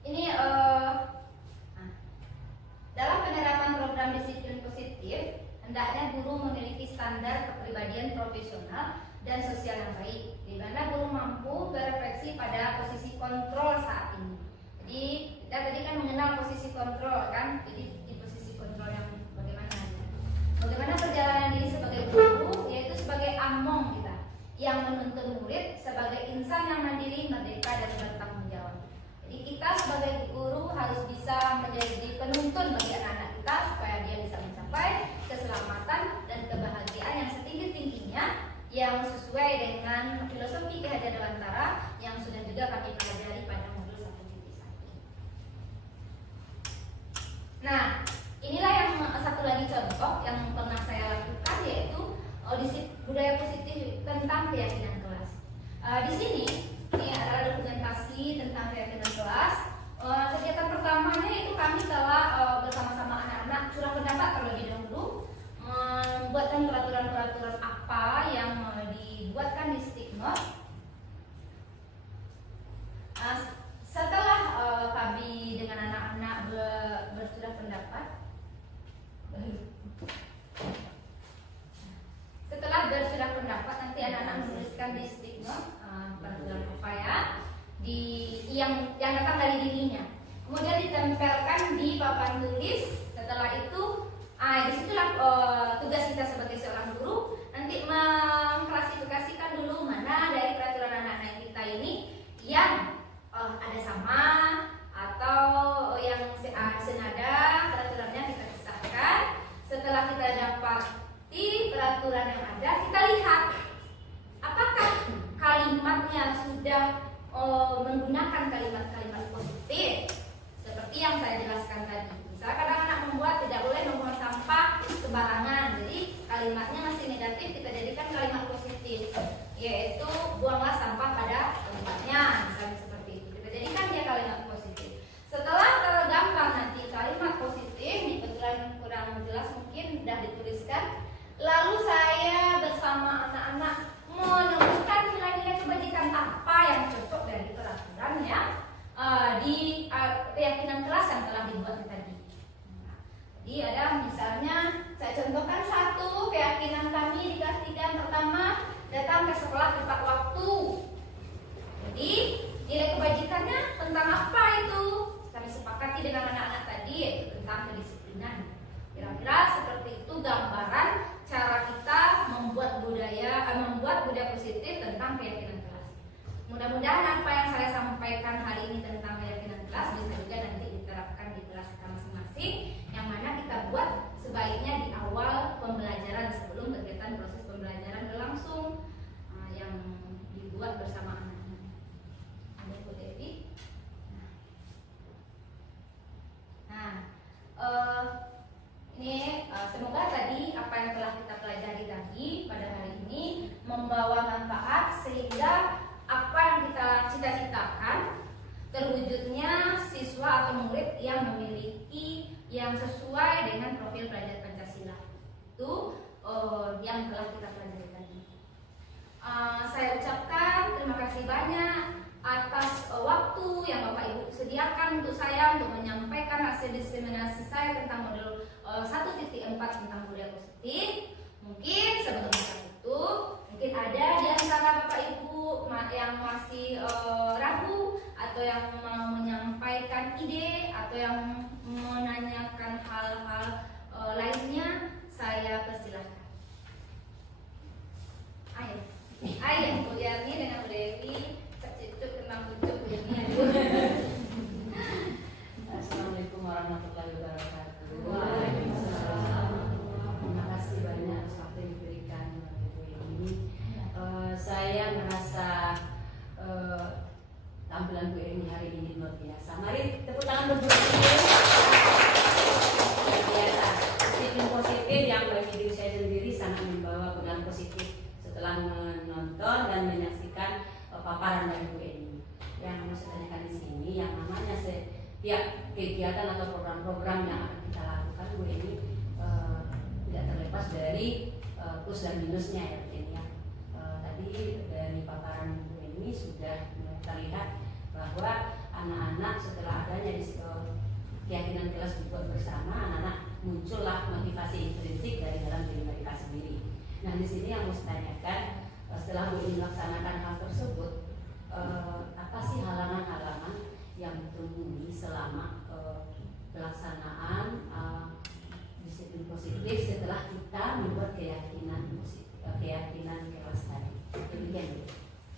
Ini dalam penerapan program disiplin positif hendaknya guru memiliki standar kepribadian profesional dan sosial yang baik, di mana guru mampu berefleksi pada posisi kontrol saat ini. Jadi kita tadi kan mengenal posisi kontrol kan, jadi di posisi kontrol yang bagaimana perjalanan diri sebagai guru, yaitu sebagai among kita yang menuntun murid sebagai insan yang mandiri, merdeka dan bertanggung jawab. Jadi kita sebagai guru harus bisa menjadi penuntun bagi anak-anak kita supaya dia bisa mencapai keselamatan dan kebahagiaan yang setinggi-tingginya yang sesuai dengan filosofi Ki Hajar Dewantara yang sudah juga kami pelajari pada modul 1.1. Nah, inilah yang satu lagi contoh yang pernah saya lakukan yaitu budaya positif tentang keyakinan kelas. Di sini ini adalah dokumentasi tentang keyakinan kelas. Kegiatan pertamanya itu kami telah bersama-sama anak-anak curah pendapat terlebih dahulu, membuatkan peraturan-peraturan apa yang dibuatkan di stigma. Setelah kami dengan anak-anak bercurah pendapat, setelah bercurah pendapat nanti anak-anak menuliskan di stigma peraturan apa ya yang datang dari dirinya, kemudian ditempelkan di papan tulis. Setelah itu disitulah tugas kita sebagai seorang guru nanti mengklasifikasikan dulu mana dari peraturan anak-anak kita ini yang ada sama atau yang senada peraturannya kita pisahkan. Setelah kita dapati peraturan yang ada, kita lihat apakah kalimatnya sudah menggunakan kalimat-kalimat positif seperti yang saya jelaskan tadi. Misalnya kadang-kadang membuat tidak boleh membuang sampah sembarangan, jadi kalimatnya masih negatif, kita jadikan kalimat positif, yaitu buanglah sampah pada tempatnya, misalnya seperti itu. Kita jadikan dia kalimat positif. Setelah tergambar nanti kalimat positif, ini kebetulan kurang jelas mungkin sudah dituliskan. Lalu saya bersama anak-anak menemukan nilai-nilai kebajikan apa yang cocok dari peraturan yang di keyakinan kelas yang telah dibuat tadi. Jadi ada misalnya saya contohkan satu keyakinan kami di kelas 3 pertama, datang ke sekolah tepat waktu. Jadi nilai kebajikannya tentang apa itu? Kami sepakati dengan anak-anak tadi yaitu tentang kedisiplinan. Kira-kira seperti itu gambaran cara kita membuat budaya positif tentang keyakinan kelas. Mudah-mudahan apa yang saya sampaikan hari ini tentang keyakinan kelas yang sesuai dengan profil pelajar Pancasila. Itu yang telah kita pelajari tadi. Saya ucapkan terima kasih banyak atas waktu yang Bapak Ibu sediakan untuk saya untuk menyampaikan hasil diseminasi saya tentang modul 1.4 tentang budaya positif. Mungkin sebelum kita tutup, mungkin ada di antara Bapak Ibu yang masih ragu atau yang mau menyampaikan ide atau yang menanyakan hal-hal lainnya, saya persilahkan. Ayo, Bu Yani dengan Bu Dewi, cucuk tentang cucuk Bu Yani. Assalamualaikum warahmatullahi wabarakatuh. Waalaikumsalam. Terima kasih banyak atas waktu yang diberikan oleh Bu Yani. Saya merasa tampilan Bu Yani hari ini luar biasa. Mari tepuk tangan untuk Bu Yani. Luar biasa. Disiplin positif yang bagi diri saya sendiri sangat membawa pengaruh positif setelah menonton dan menyaksikan paparan dari Bu Yani. Yang mau saya tanyakan di sini, yang namanya setiap kegiatan atau program-program yang akan kita lakukan, Bu Yani tidak terlepas dari plus dan minusnya ya Bu Yani. Tadi dari paparan Bu Yani sudah terlihat bahwa anak-anak setelah adanya keyakinan kelas dibuat bersama, anak-anak muncullah motivasi intrinsik dari dalam diri mereka sendiri. Nah, di sini yang mau saya tanyakan, setelah Bu Yani melaksanakan hal tersebut, apa sih halangan-halangan yang ditemui selama pelaksanaan disiplin positif setelah kita membuat keyakinan positif, keyakinan kelas tadi? Demikian.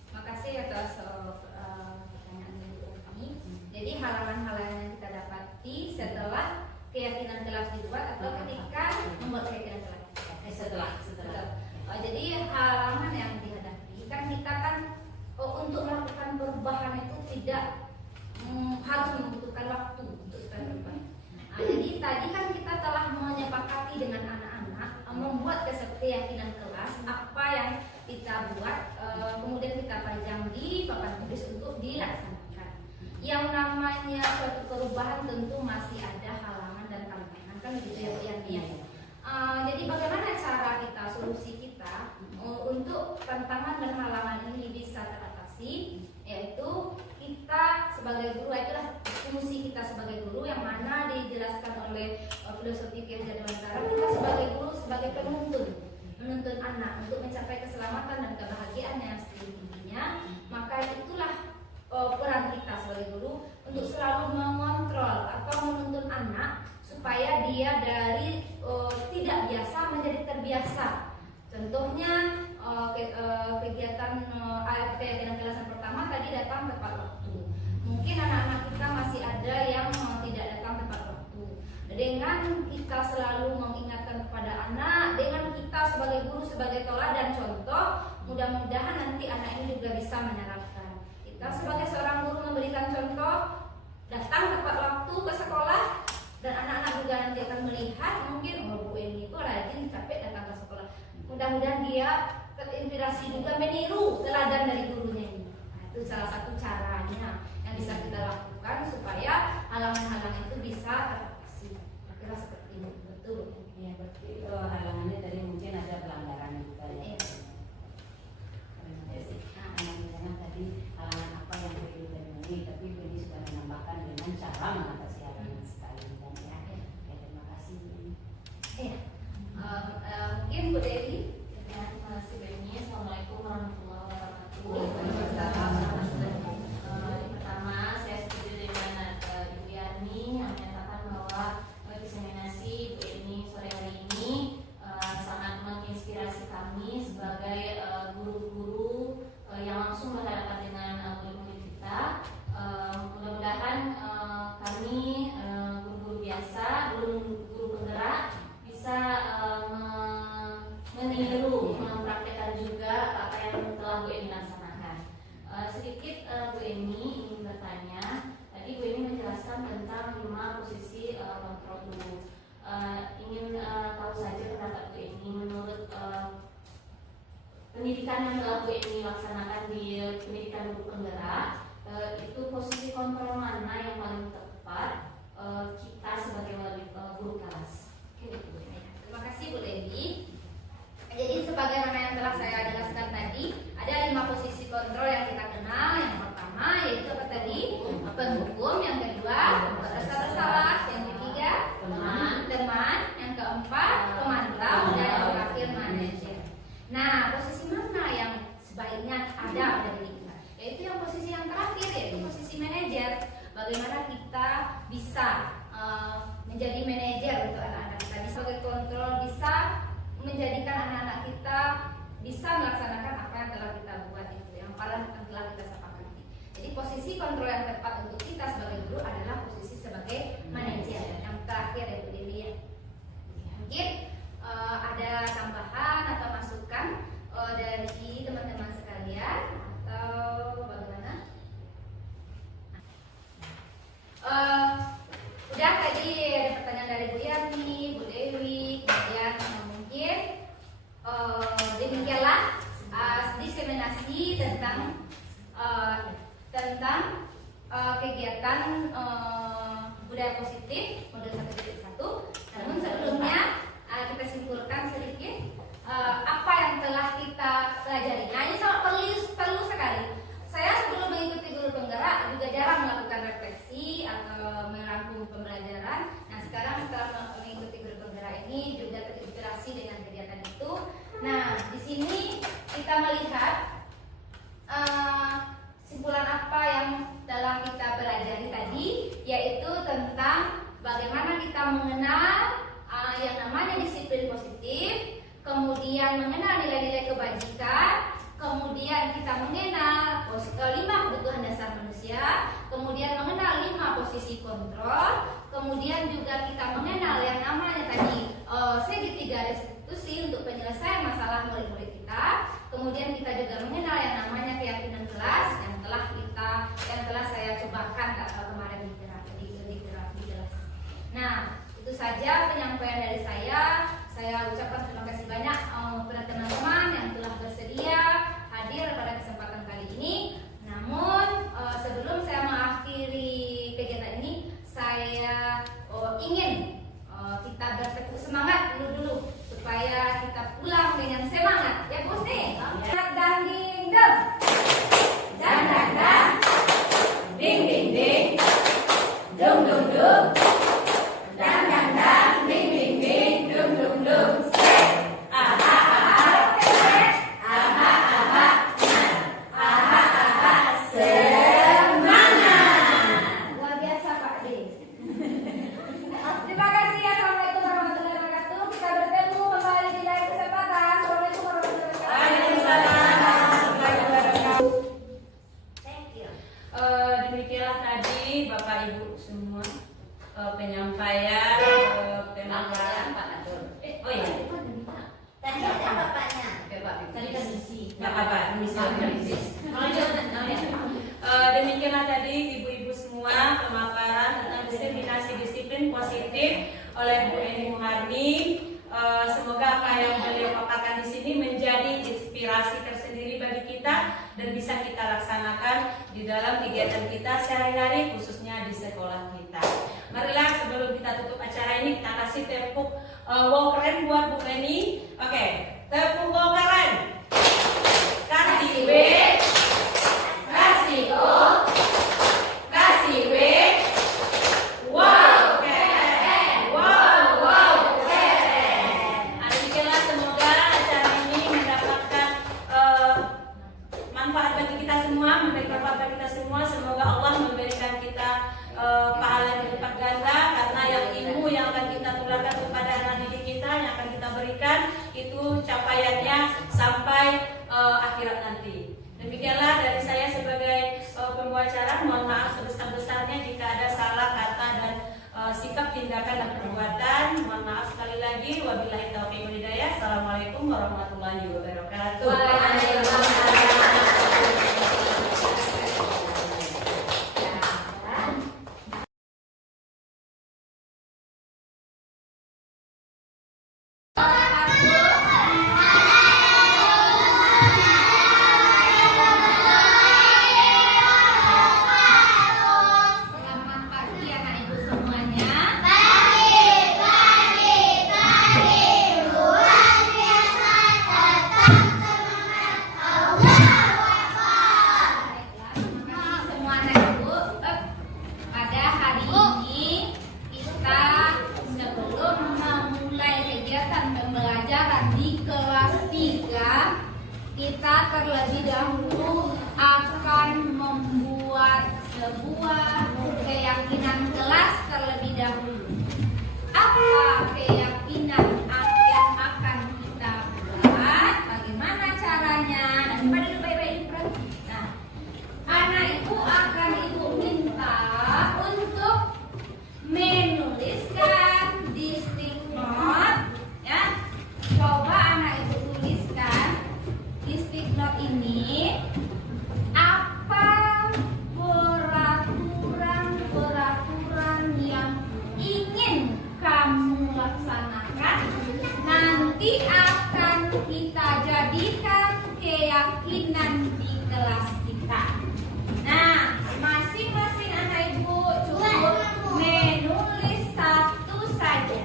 Terima kasih atas pertanyaan dari Bu Yani. Jadi halangan-halangan yang kita dapati setelah keyakinan kelas dibuat atau ketika membuat keyakinan kelas? Setelah. Jadi halangan yang dihadapi kan kita kan untuk melakukan perubahan itu tidak harus membutuhkan waktu untuk supaya berubah. Jadi tadi kan kita telah menyepakati dengan anak-anak membuat keyakinan kelas apa yang kita buat, kemudian kita pajang di papan tulis untuk dilaksanakan. Yang namanya suatu perubahan tentu masih ada halangan dan tantangan, kan begitu ya Bu Yani. Jadi bagaimana cara kita, solusi kita untuk tantangan dan halangan ini bisa teratasi, yaitu kita sebagai guru, itulah fungsi kita sebagai guru yang mana dijelaskan oleh filosofi Ki Hajar Dewantara. Kita sebagai guru, sebagai menuntun anak untuk mencapai keselamatan dan kebahagiaan yang setinggi-tingginya, maka itulah peran kita sebagai guru untuk selalu mengontrol atau menuntun anak supaya dia dari tidak biasa menjadi terbiasa. Contohnya kegiatan keyakinan kelasan pertama tadi datang tepat waktu. Mungkin anak-anak kita masih ada yang tidak datang tepat waktu. Dengan kita selalu mengingatkan kepada anak, dengan kita sebagai guru, sebagai teladan contoh, mudah-mudahan nanti anak ini juga bisa menerapkan. Kita sebagai seorang guru memberikan contoh, datang tepat waktu ke sekolah, dan anak-anak juga nanti akan melihat mungkin Bu Yani itu rajin, capek datang ke sekolah. Mudah-mudahan dia terinspirasi juga meniru teladan dari gurunya ini. Itu salah satu caranya yang bisa kita lakukan supaya halangan-halangan itu bisa teratasi. Kira seperti ini, betul? Iya, berarti halangannya tadi mungkin ada pelanggaran juga ya. Jangan tadi halangan apa yang perlu dipenuhi, tapi ini sudah menambahkan dengan cara mengatasi halangan sekali dan ya. Terima kasih. Mungkin Bu Dewi. Terima kasih Bu Yani. Assalamualaikum warahmatullahi wabarakatuh. Pertama, saya setuju dengan Ibu Yani yang menyatakan bahwa diseminasi Bu Yani sore hari ini sangat menginspirasi kami sebagai guru-guru yang langsung berhadapan dengan murid-murid kita. Mudah-mudahan kami guru-guru biasa, guru penggerak bisa meniru, mempraktekkan juga apa yang telah Bu Yani laksanakan. Sedikit Bu Yani ingin bertanya, tadi Bu Yani menjelaskan tentang 5 posisi kontrol tubuh. Ingin tahu saja pendapat Bu Yani menurut pendidikan yang telah Bu Yani laksanakan di pendidikan guru penggerak, itu posisi kontrol mana yang paling tepat kita sebagai apa tadi? Penghukum. Yang kedua, merasa bersalah. Yang ketiga, teman. Yang keempat, pemantau. Dan yang terakhir, manajer. Nah, posisi mana yang sebaiknya ada pada diri kita? Yaitu yang posisi yang terakhir, yaitu posisi manajer. Bagaimana kita bisa menjadi manajer untuk anak-anak kita, bisa sebagai kontrol, bisa menjadikan anak-anak kita bisa melaksanakan apa yang telah kita buat itu, yang telah kita sepakati. Jadi posisi kontrol yang tepat untuk kita sebagai guru adalah posisi sebagai manajer. Yang terakhir itu Delia. Mungkin ada tambahan atau masukan dari teman-teman sekalian atau bagaimana? Udah tadi ada pertanyaan dari Bu Yani, Bu Dewi, kemudian mungkin demikianlah diseminasi tentang kegiatan budaya positif modul 1.1. Namun sebelumnya kita simpulkan sedikit apa yang telah kita pelajari. Nah, ini sangat perlu sekali. Saya sebelum mengikuti guru penggerak juga jarang melakukan refleksi atau merangkum pembelajaran. Nah, sekarang setelah mengikuti guru penggerak ini juga terinspirasi dengan kegiatan itu. Nah, di sini kita melihat simpulan apa yang telah kita pelajari tadi, yaitu tentang bagaimana kita mengenal yang namanya disiplin positif, kemudian mengenal nilai-nilai kebajikan, kemudian kita mengenal 5 kebutuhan dasar manusia, kemudian mengenal 5 posisi kontrol, kemudian juga kita mengenal yang namanya tadi segitiga restitusi untuk penyelesaian masalah murid-murid kita, kemudian kita juga mengenal yang namanya keyakinan kelas yang telah saya cobakan kemarin di kelas. Nah, itu saja penyampaian dari saya. Saya ucapkan terima kasih banyak kepada teman-teman yang telah bersedia hadir pada kesempatan kali ini. Namun sebelum saya mengakhiri kegiatan ini, saya ingin kita bertepuk semangat dulu supaya kita pulang dengan semangat. Ya Bos nih. Dan ding dong. Dan ding ding ding. Dung dung dung. Dan ding ding ding. Dung dung dung. Demikianlah tadi Bapak Ibu semua penyampaian pemaparan Pak Adul. Oh iya. Tadi ada bapaknya. Tadi kan misi. Enggak apa-apa, misi. Demikianlah tadi ibu-ibu semua pemaparan tentang diseminasi disiplin positif oleh Bu Eni Muharni. Semoga apa yang beliau paparkan di sini menjadi inspirasi tersendiri bagi kita dan bisa kita laksanakan di dalam kegiatan kita sehari-hari, khususnya di sekolah kita. Marilah sebelum kita tutup acara ini kita kasih tepuk wow keren buat Bu Eni. Oke, tepuk wow keren. Kasih W, kasih O, kasih W. Wow keren, wow keren. Demikianlah semoga acara ini mendapatkan manfaat bagi kita semua, memberikan manfaat bagi kita semua. Semoga Allah memberikan kita pahala yang berlipat ganda, karena yang ilmu yang akan kita tularkan kepada anak didik kita, yang akan kita berikan itu capaiannya sampai akhirat nanti. Demikianlah dari saya sebagai pembawa acara. Mohon maaf sebesar-besarnya jika ada salah kata dan sikap, tindakan dan perbuatan. Mohon maaf sekali lagi. Wabillahi taufiq wal hidayah. Assalamualaikum warahmatullahi wabarakatuh. Selamat pagi anak ibu semuanya. Luar biasa tetap semangat. sebuah keyakinan kelas terlebih dahulu. Apa keyakinan yang akan kita buat? Bagaimana caranya? Nanti pada dulu baik-baik perhatikan. Nah, anak ibu akan ibu minta untuk menuliskan di stick note, ya. Coba anak ibu tuliskan di stick note ini apa peraturan yang ingin kamu laksanakan, nanti akan kita jadikan keyakinan di kelas kita. Nah, masing-masing anak ibu cukup menulis satu saja.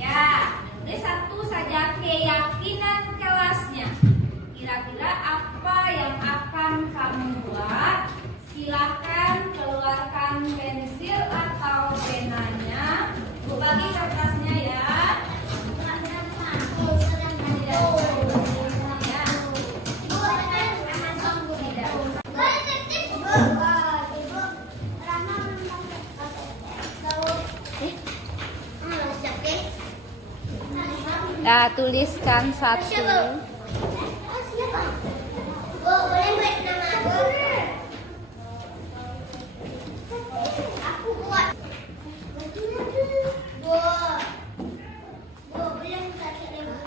Ya, menulis satu saja keyakinan kelasnya. Kira-kira apa yang akan kamu buat? Silahkan keluarkan pensil atau penanya. Bu, bagi kertasnya ya. Ya, tuliskan satu. Boleh buat nama aku? Aku buat. Bu, boleh minta seribu.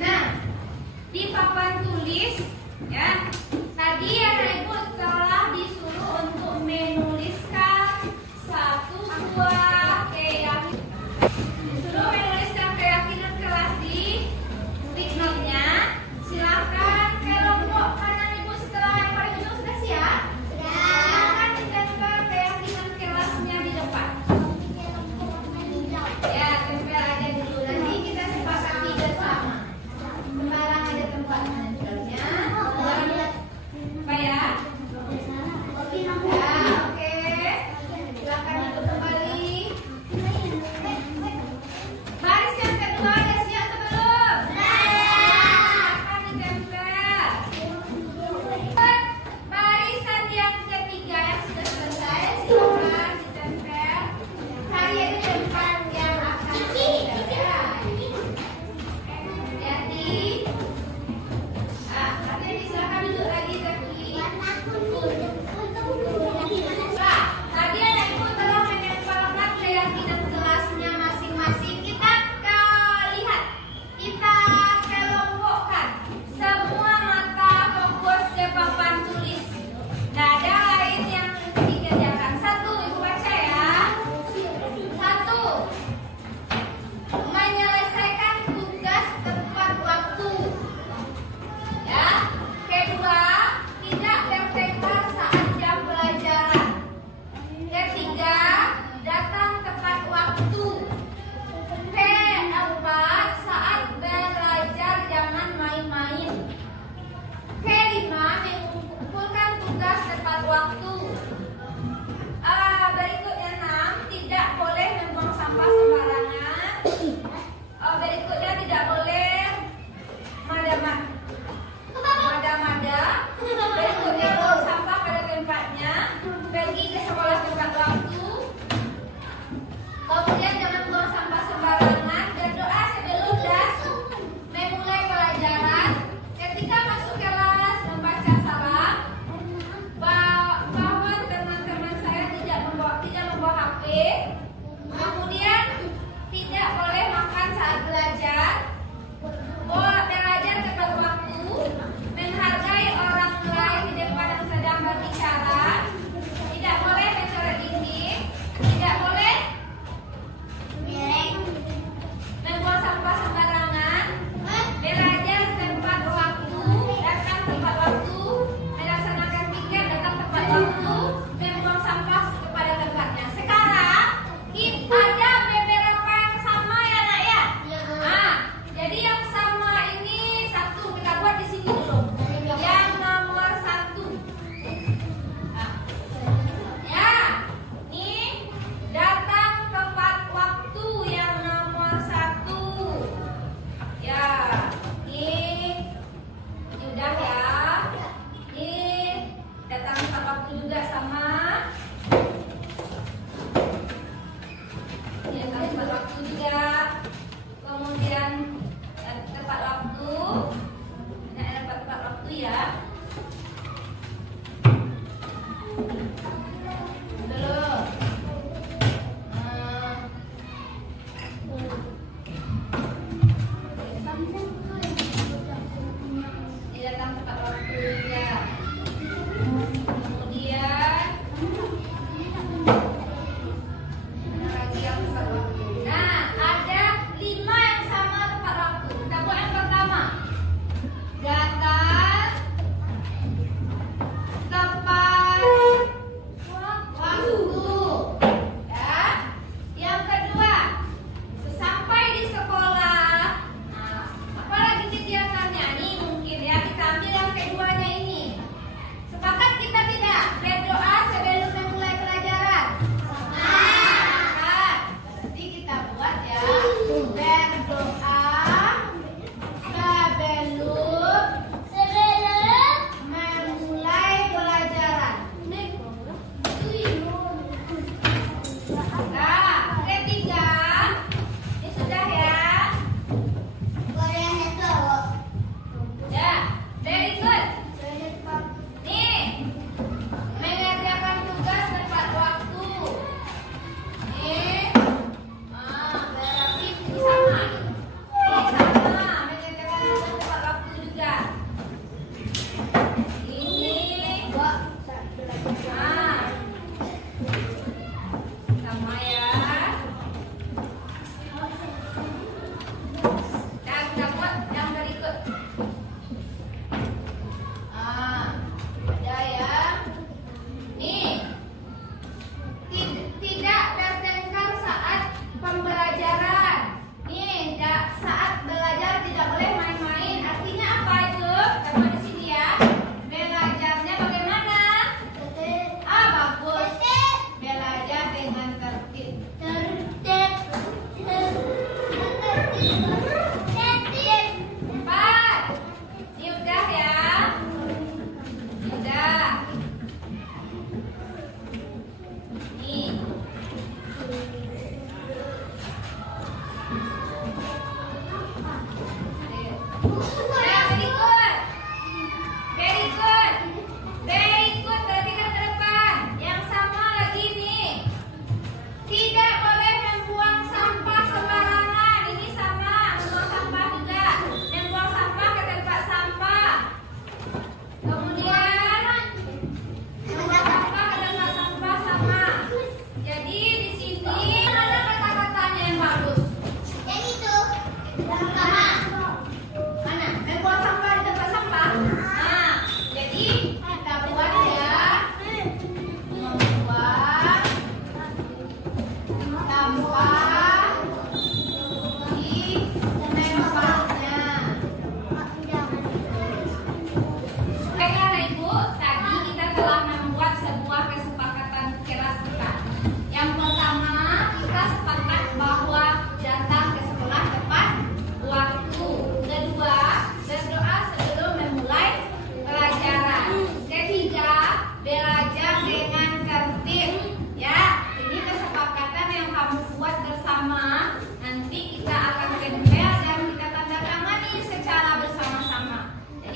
Nah, di papan tulis ya. Tadi anak ibu telah disuruh untuk menuliskan satu buah keyakinan. Disuruh menuliskan keyakinan kelas di stick note-nya. Silakan kelompokkan anak ibu setelah yang paling ujung sudah siap. Silakan ditempel keyakinan kelasnya di depan. Ya, tempel aja dulu. Nanti kita sepakati bersama. Sembarang ada tempatnya. Jangan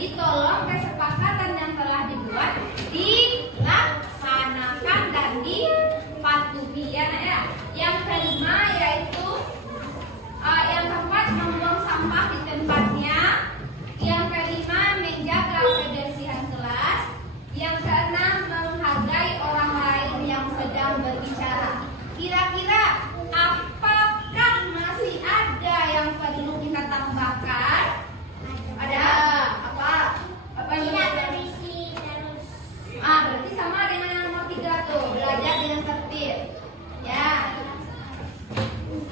Jadi tolong kesepakatan yang telah dibuat dilaksanakan dan dipatuhi ya nak ya. Yang kelima yaitu yang keempat membuang sampah di tempatnya. Yang kelima menjaga kebersihan kelas. Yang keenam menghargai orang lain yang sedang berbicara. Kira-kira apakah masih ada yang perlu kita tambahkan? Ada apa? Apa yang Tidak berisik terus. berarti sama dengan yang nomor 3 tuh, belajar dengan tertib. Ya.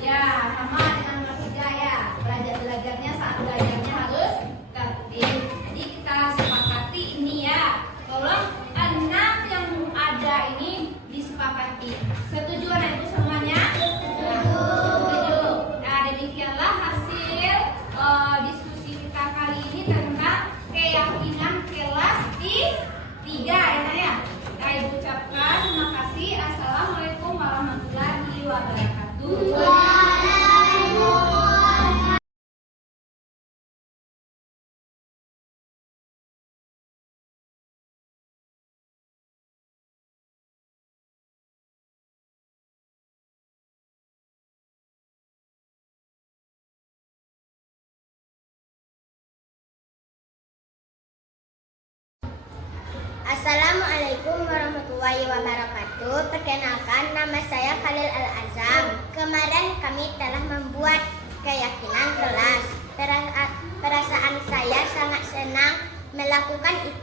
Ya, sama dengan nomor 3 ya. Belajarnya saat belajarnya harus tertib. Jadi kita sepakati ini ya. Tolong 6 yang ada ini disepakati. Setuju anak ibu semuanya? Setuju. Nah, demikianlah hasil diskusi kita kali ini tentang keyakinan kelas di 3 ya Nak ya. Kita ibu ucapkan terima kasih. Assalamualaikum warahmatullahi wabarakatuh. Assalamualaikum warahmatullahi wabarakatuh. Perkenalkan, nama saya Khalil Al-Azam. Kemarin kami telah membuat keyakinan kelas. Perasaan saya sangat senang melakukan itu.